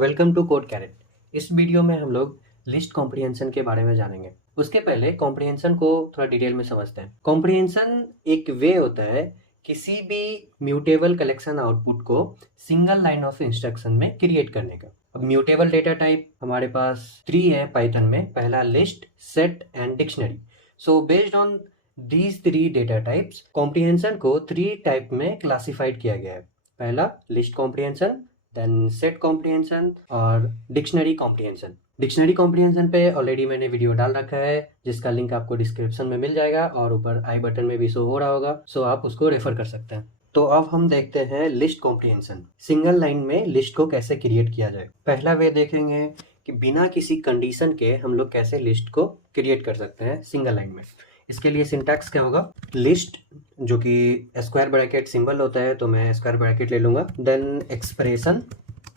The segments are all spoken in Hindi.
Welcome to Code Carrot. इस वीडियो में हम लोग लिस्ट कॉम्प्रिहेंशन के बारे में जानेंगे। उसके पहले कॉम्प्रिहेंशन को थोड़ा डिटेल में समझते हैं। कॉम्प्रिहेंशन एक वे होता है किसी भी म्यूटेबल कलेक्शन आउटपुट को सिंगल लाइन ऑफ इंस्ट्रक्शन में क्रिएट करने का। अब म्यूटेबल डेटा टाइप हमारे पास 3 है पाइथन में। पहला list, set and dictionary. So based on these 3 data types comprehension को 3 टाइप में क्लासिफाइड किया गया है। पहला list comprehension, then set comprehension और डिक्शनरी कॉम्प्रिहेंशन। डिक्शनरी कॉम्प्रिहेंशन पे ऑलरेडी मैंने वीडियो डाल रखा है जिसका लिंक आपको डिस्क्रिप्शन में मिल जाएगा और ऊपर आई बटन में भी शो हो रहा होगा, सो आप उसको रेफर कर सकते हैं। तो अब हम देखते हैं लिस्ट कॉम्प्रिहेंशन। सिंगल लाइन में लिस्ट को कैसे क्रिएट किया जाए। पहला वे देखेंगे कि बिना किसी कंडीशन के हम लोग कैसे लिस्ट को क्रिएट कर सकते हैं सिंगल लाइन में। इसके लिए सिंटैक्स क्या होगा, लिस्ट जो कि स्क्वायर ब्रैकेट सिंबल होता है तो मैं स्क्वायर ब्रैकेट ले लूँगा, देन एक्सप्रेशन,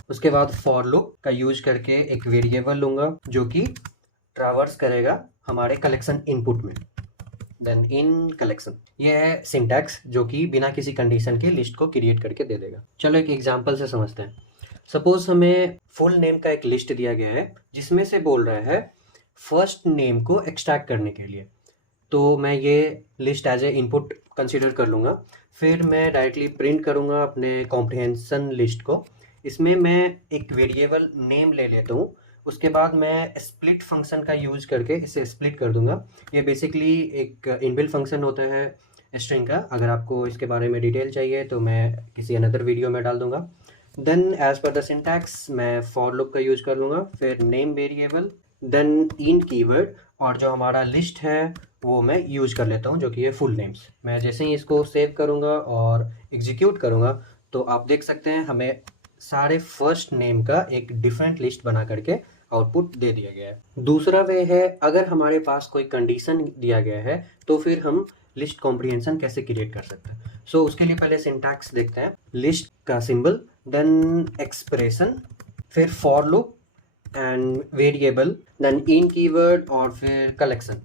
उसके बाद फॉर लूप का यूज करके एक वेरिएबल लूँगा जो कि ट्रावर्स करेगा हमारे कलेक्शन इनपुट में, देन इन कलेक्शन। ये है सिंटैक्स जो कि बिना किसी कंडीशन के लिस्ट को क्रिएट करके दे देगा। चलो एक एग्जांपल से समझते हैं। सपोज हमें फुल नेम का एक लिस्ट दिया गया है जिसमें से बोल रहा है फर्स्ट नेम को एक्सट्रैक्ट करने के लिए, तो मैं ये list as a input consider कर लूँगा। फिर मैं डायरेक्टली प्रिंट करूँगा अपने कॉम्प्रिहेंशन लिस्ट को। इसमें मैं एक वेरिएबल नेम ले लेता हूँ, उसके बाद मैं स्प्लिट फंक्शन का यूज करके इसे स्प्लिट कर दूंगा। ये बेसिकली एक इनबिल्ट फंक्शन होता है स्ट्रिंग का। अगर आपको इसके बारे में डिटेल चाहिए तो मैं किसी अनदर वीडियो में डाल दूंगा। Then as per the syntax मैं फॉर लूप का यूज कर लूँगा, फिर name variable, then in keyword, और जो हमारा लिस्ट है वो मैं यूज कर लेता हूँ जो कि है फुल नेम्स। मैं जैसे ही इसको सेव करूँगा और एग्जीक्यूट करूँगा तो आप देख सकते हैं हमें सारे फर्स्ट नेम का एक डिफरेंट लिस्ट बना करके आउटपुट दे दिया गया है। दूसरा वे है अगर हमारे पास कोई कंडीशन दिया गया है तो फिर हम लिस्ट कॉम्प्रिहेंशन कैसे क्रिएट कर सकते हैं। सो उसके लिए पहले सिंटैक्स देखते हैं। लिस्ट का सिंबल, देन एक्सप्रेशन, फिर for loop and variable, then in keyword और फिर कलेक्शन।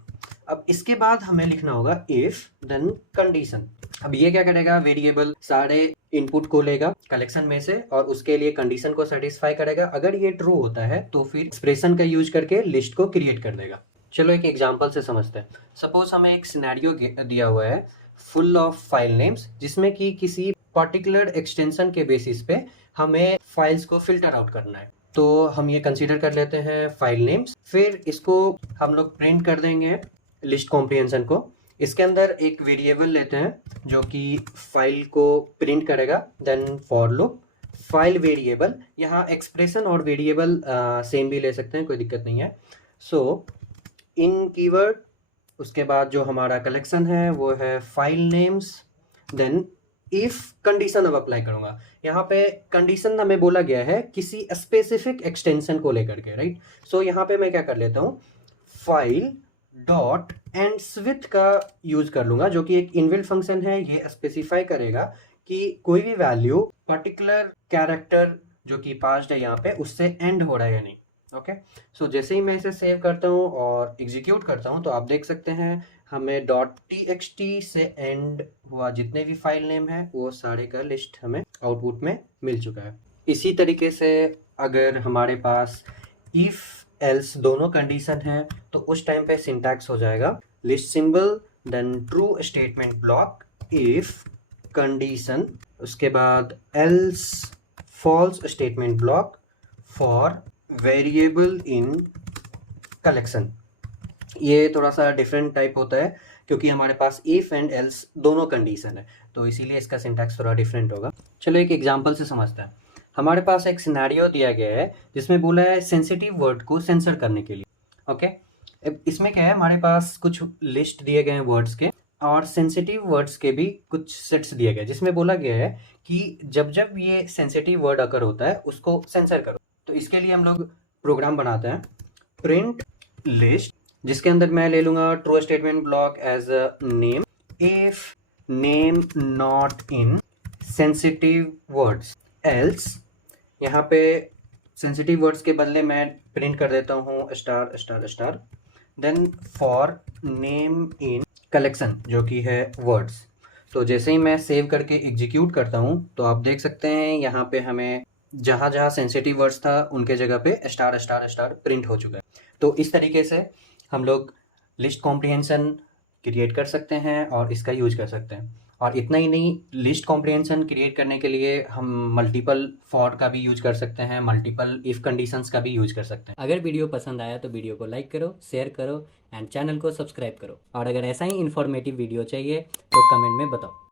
अब इसके बाद हमें लिखना होगा इफ देन कंडीशन। अब ये क्या करेगा, वेरिएबल सारे इनपुट को लेगा कलेक्शन में से और उसके लिए कंडीशन को सेटिस्फाई करेगा। अगर ये ट्रू होता है तो फिर एक्सप्रेशन का यूज करके लिस्ट को क्रिएट कर देगा। चलो एक एग्जांपल से समझते हैं। सपोज हमें एक सिनेरियो दिया हुआ है फुल ऑफ फाइल नेम्स जिसमें कि किसी पर्टिकुलर एक्सटेंशन के बेसिस पे हमें फाइल्स को फिल्टर आउट करना है। तो हम ये कंसीडर कर लेते हैं फाइल नेम्स, फिर इसको हम लोग प्रिंट कर देंगे लिस्ट कॉम्प्रिहेंशन को। इसके अंदर एक वेरिएबल लेते हैं जो कि फाइल को प्रिंट करेगा, then for loop file variable. यहाँ एक्सप्रेशन और वेरिएबल सेम भी ले सकते हैं, कोई दिक्कत नहीं है। सो इन कीवर्ड, उसके बाद जो हमारा कलेक्शन है वो है file names, then if condition अब अप्लाई करूंगा। यहाँ पे कंडीशन हमें बोला गया है किसी स्पेसिफिक एक्सटेंशन को लेकर के, राइट। सो यहाँ पे मैं क्या कर लेता हूँ, फाइल डॉट एंड्स विथ का यूज कर लूंगा जो कि एक इनबिल्ट फंक्शन है। ये स्पेसिफाई करेगा कि कोई भी वैल्यू पर्टिकुलर कैरेक्टर जो कि पास्ड है यहाँ पे उससे एंड हो रहा है या नहीं। ओके, सो जैसे ही मैं इसे सेव करता हूँ और एग्जीक्यूट करता हूँ तो आप देख सकते हैं हमें .txt से एंड हुआ जितने भी फाइल नेम है वो सारे का लिस्ट हमें आउटपुट में मिल चुका है। इसी तरीके से अगर हमारे पास इफ एल्स दोनों कंडीशन है तो उस टाइम पे सिंटैक्स हो जाएगा list symbol, then true statement block, if condition, उसके बाद else false statement block for variable in collection. ये थोड़ा सा डिफरेंट टाइप होता है क्योंकि हमारे पास इफ एंड एल्स दोनों कंडीशन है तो इसीलिए इसका सिंटैक्स थोड़ा डिफरेंट होगा। चलो एक एग्जांपल से समझते हैं। हमारे पास एक सिनेरियो दिया गया है जिसमें बोला है सेंसिटिव वर्ड को सेंसर करने के लिए। ओके, इसमें क्या है, हमारे पास कुछ लिस्ट दिए गए हैं वर्ड्स के और सेंसिटिव वर्ड्स के भी कुछ सेट्स दिए गए जिसमें बोला गया है कि जब जब ये सेंसिटिव वर्ड अकर होता है उसको सेंसर करो। तो इसके लिए हम लोग प्रोग्राम बनाते हैं प्रिंट लिस्ट, जिसके अंदर मैं ले लूंगा true statement block as a name, if name not in sensitive words else. यहाँ पे सेंसिटिव वर्ड्स के बदले मैं प्रिंट कर देता हूँ star star star, then for name in collection जो कि है वर्ड्स। तो जैसे ही मैं सेव करके एग्जीक्यूट करता हूँ तो आप देख सकते हैं यहाँ पे हमें जहाँ जहाँ सेंसिटिव वर्ड्स था उनके जगह पे स्टार स्टार स्टार प्रिंट हो चुका है। तो इस तरीके से हम लोग लिस्ट कॉम्प्रिहेंशन क्रिएट कर सकते हैं और इसका यूज कर सकते हैं। और इतना ही नहीं, लिस्ट कॉम्प्रिहेंशन क्रिएट करने के लिए हम मल्टीपल फॉर का भी यूज कर सकते हैं, मल्टीपल इफ कंडीशंस का भी यूज कर सकते हैं। अगर वीडियो पसंद आया तो वीडियो को लाइक करो, शेयर करो एंड चैनल को सब्सक्राइब करो। और अगर ऐसा ही इन्फॉर्मेटिव वीडियो चाहिए तो कमेंट में बताओ।